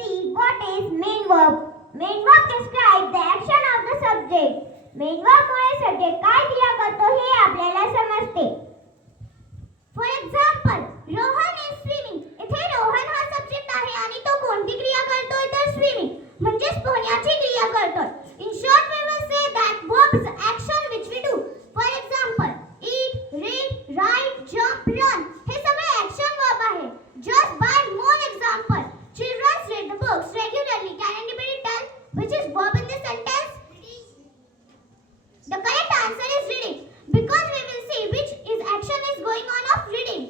see what is main verb. Main verb describes the action of the subject. Main verb Mule subject काय क्रिया करतो हे आपल्याला समजते. For example, Rohan is swimming. इथे रोहन हा subject आहे आणि तो कोणती क्रिया करतोय तर स्विमिंग म्हणजे पोहण्याची क्रिया करतोय. In short we will say that verbs action which we do. For example, eat, read, write, jump, run. हे सगळे action verb आहे. Just by more example, children read the books regularly. Can anybody tell which is verb in this sentence? The correct answer is reading because we will see which is action is going on of reading.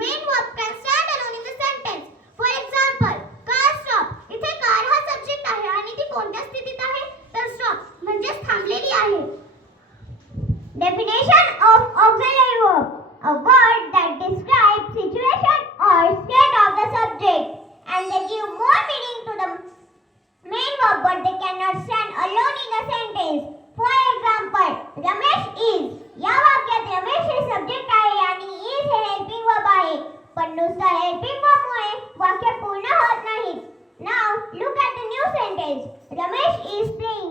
Main verb can stand alone in the sentence. For example, car stop. इथे car हा subject आहे आणि ती कोणत्या स्थितीत आहे तर stop म्हणजे थांबलेली आहे. Definition of auxiliary verb: a word that describes situation or state of the subject and they give more meaning to the main verb but they cannot stand alone in a sentence. For example, Ramesh is. या वाक्यात रमेश हे subject आहे आणि is hey helping verb आहे. पण नुसतं helping verb मुळे वाक्य पूर्ण होत नाही. Now look at the new sentence. Ramesh is playing.